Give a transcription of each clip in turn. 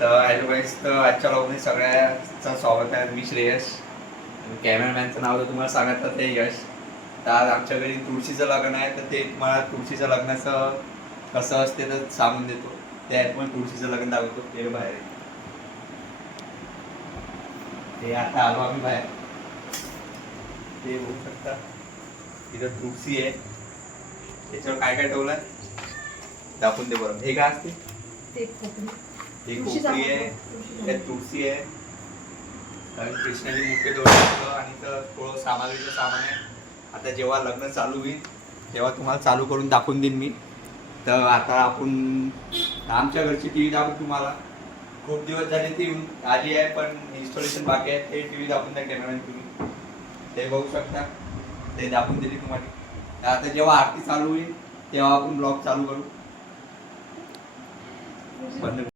तर हॅलो गाईस तर आजच्या ब्लॉगमध्ये सगळ्यांचं स्वागत आहे. मी श्रेयस. कॅमेरामॅनचं नाव तर तुम्हाला सांगत ते यश. तर आज आमच्या घरी तुळशीचं लग्न आहे तर ते मला तुळशीचं लग्नाचं कसं असते तर सांगून देतो. त्यात पण तुळशीचं लग्न दाखवतो ते बाहेर आहे. ते आता आलो आम्ही बाहेर. ते बघू शकता. तिथं तुळशी आहे. त्याच्यावर काय काय ठेवलं दाखवून दे बरं. हे काय असते? ते खोकली. ही कोपरी आहे. त्यात तुळशी आहे. आणि कृष्णाची मूर्ती ठेवलं आणि तर थोडं सामग्रीचं सामान आहे. आता जेव्हा लग्न चालू होईल तेव्हा तुम्हाला चालू करून दाखवून देईन मी. तर आता आपण आमच्या घरची टी व्ही दाखवू तुम्हाला. खूप दिवस झाले ती आली आहे पण इन्स्टॉलेशन बाकी आहे. ते टी व्ही दाखवून द्या कॅमेरा तुम्ही. ते बघू शकता. ते दाखवून दिली तुम्हाला. आता जेव्हा आरती चालू होईल तेव्हा आपण ब्लॉग चालू करू. बंद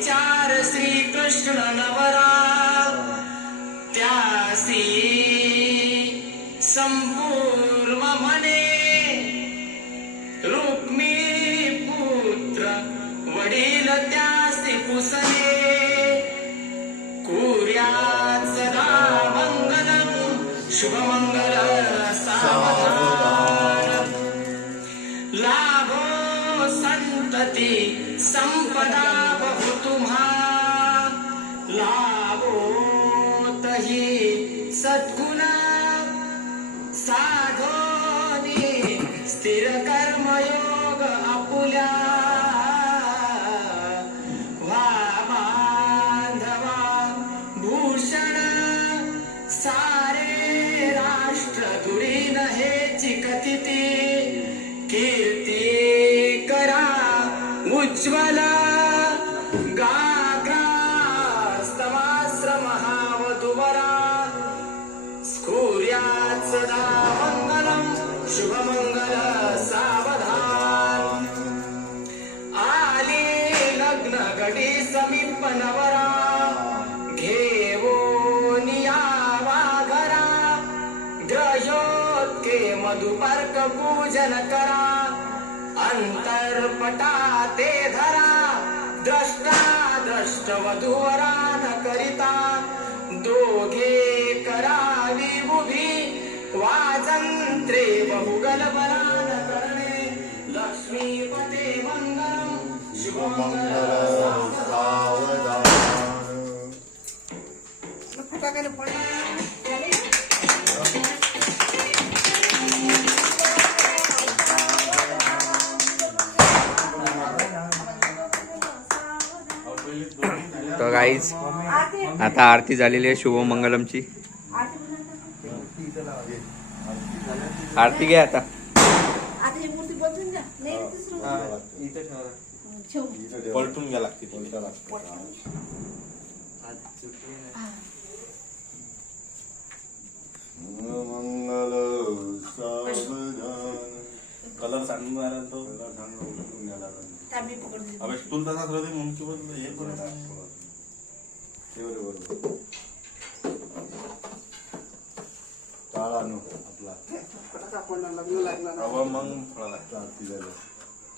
विचार श्री कृष्ण नवरा त्यासी संपूर्ण मने रुक्मी पुत्र वडील त्यासी पुसले कुर्यात् सदा शुभमंगल सावधान. लाभो संतति संपदा. See cerca पूजन करा. अंतरपटा ते धरा. वधूवरान करिता दोघे करावी उभी. वाजंत्रे बहुगल बलान करणे लक्ष्मीपते मंगलम शुभमंगल तर काहीच आता आरती झालेली आहे शुभमंगलमची आरती घ्या आता. ही. पलटून घ्या लागते पलटा मंगल कलर सांगून तो. तांबी पकडून अबे स्टूल तसाच राहते म्हणून की बोलतो हे पण टाळा नो आपला अबा मग फळाला आरती झालं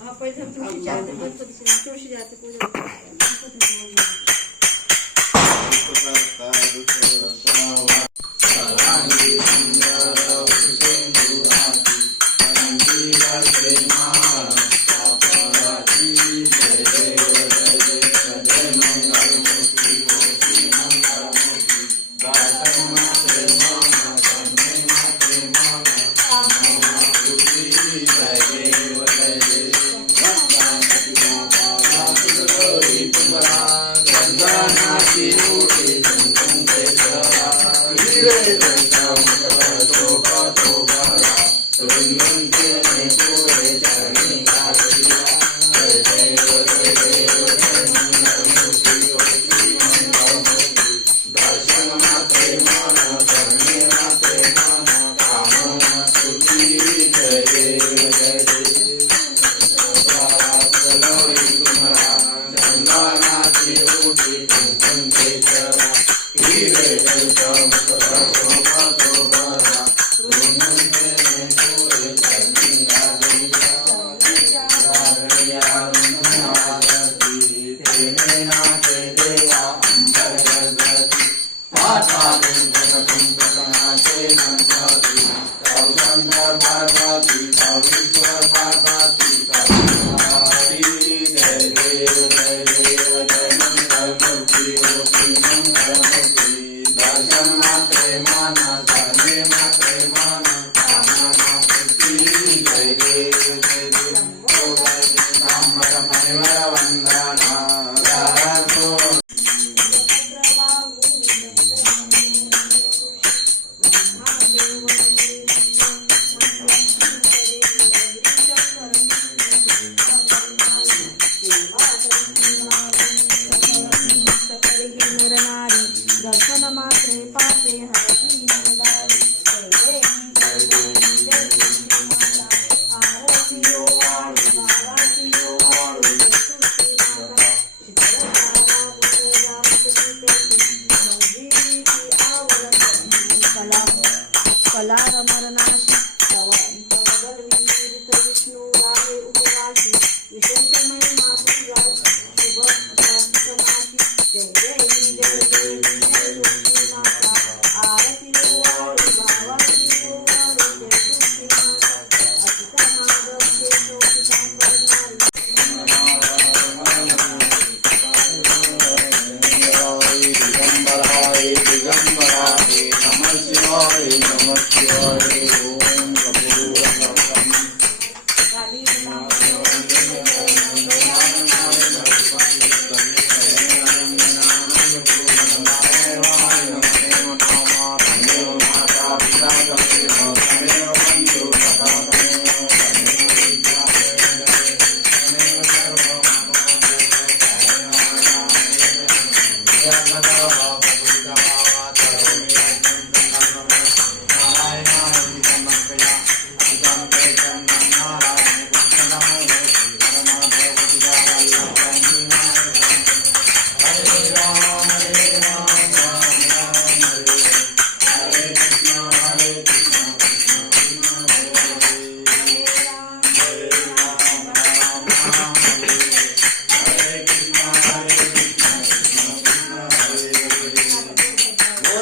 हा पहिले तुळशीची आरती गणपतीची नाही, तुळशीची आरती पूजा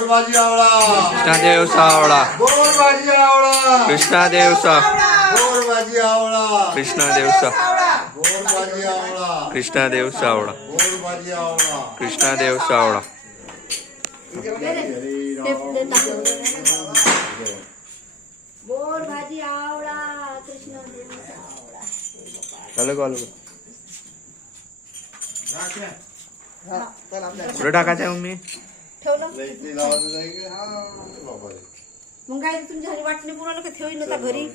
भाजी आवळा कृष्णादेव सावळा. गोड भाजी आवळा कृष्णादेव सा भाजी आवळा कृष्णादेव सा भाजी आवळा कृष्णादेव सावळा. भाजी आवळा कृष्णादेव सावळा. भाजी आवळा का कुठे टाकायचं मम्मी? ठेवलं इथे लावायचं जाईल का? बाबा रे. मग काय तुमच्या घरी वाटणी पुरवलं का ठेवी नव्हता घरी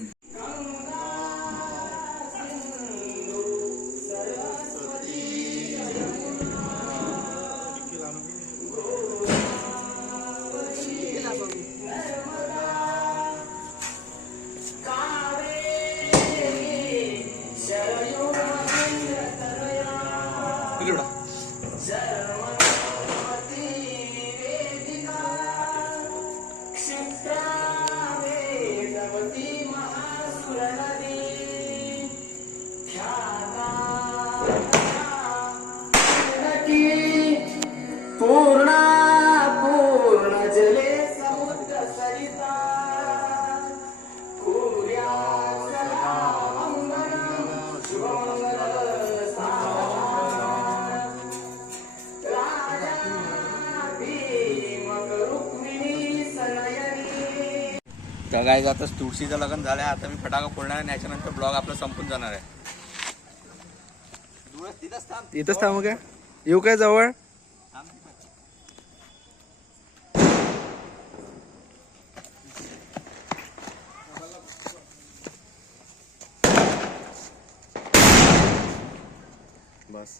पूर्णा पूर्ण जले समुद्र सरिता. राजा भीमक रुक्मिणी सनयनी. तर काय आता तुळशीचं लग्न झालंय. आता मी फटाका फोडणार आहे आणि याच्यानंतर ब्लॉग आपला संपून जाणार आहे. इथंच थांबू का येऊ काय जवळ? बस.